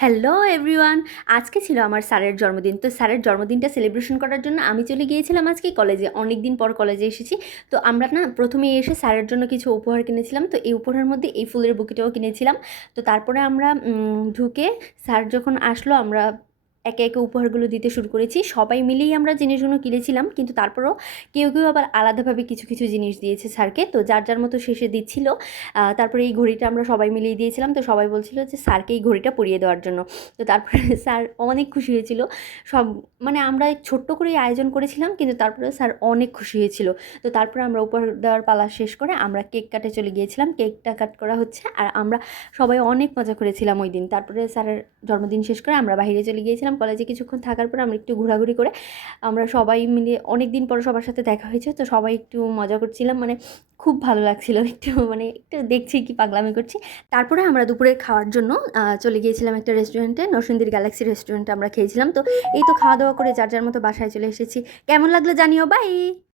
Hello everyone, আজকে ছিল আমার স্যারের জন্মদিন। তো স্যারের জন্মদিনটা সেলিব্রেশন করার জন্য আমি চলে গিয়েছিলাম আজকে কলেজে। অনেক দিন পর কলেজে এসেছি। তো আমরা না প্রথমে এসে স্যারের জন্য কিছু উপহার কিনেছিলাম। তো এই উপহারের মধ্যে এই ফুলের বুকিটাও কিনেছিলাম। তো তারপরে আমরা ঢুকে স্যার যখন আসলো, আমরা একে একে উপহারগুলো দিতে শুরু করেছি। সবাই মিলেই আমরা জিনিসগুলো কিনেছিলাম, কিন্তু তারপরেও কেউ কেউ আবার আলাদাভাবে কিছু কিছু জিনিস দিয়েছে স্যারকে। তো যার যার মতো শেষে দিচ্ছিল। তারপরে এই ঘড়িটা আমরা সবাই মিলিয়ে দিয়েছিলাম। তো সবাই বলছিল যে স্যারকে এই ঘড়িটা পরিয়ে দেওয়ার জন্য। তো তারপরে স্যার অনেক খুশি হয়েছিল। সব মানে আমরা ছোট্ট করে আয়োজন করেছিলাম, কিন্তু তারপরে স্যার অনেক খুশি হয়েছিল। তো তারপরে আমরা উপহার দেওয়ার পালা শেষ করে আমরা কেক কাটে চলে গিয়েছিলাম। কেকটা কাট করা হচ্ছে আর আমরা সবাই অনেক মজা করেছিলাম ওই দিন। তারপরে স্যারের জন্মদিন শেষ করে আমরা বাইরে চলে গিয়েছিলাম। কলেজে কিছুক্ষণ থাকার পর আমরা একটু ঘোরাঘুরি করে আমরা সবাই মিলে অনেক দিন পর সবার সাথে দেখা হয়েছে, তো সবাই একটু মজা করছিলাম। মানে খুব ভালো লাগছিল একটু মানে একটু দেখছি কি পাগলামি করছি। তারপরে আমরা দুপুরে খাওয়ার জন্য চলে গিয়েছিলাম একটা রেস্টুরেন্টে নরসিন্দির গ্যালাক্সি রেস্টুরেন্টে আমরা খেয়েছিলাম। তো এই তো খাওয়া দাওয়া করে যার যার মতো বাসায় চলে এসেছি। কেমন লাগল জানিও বাই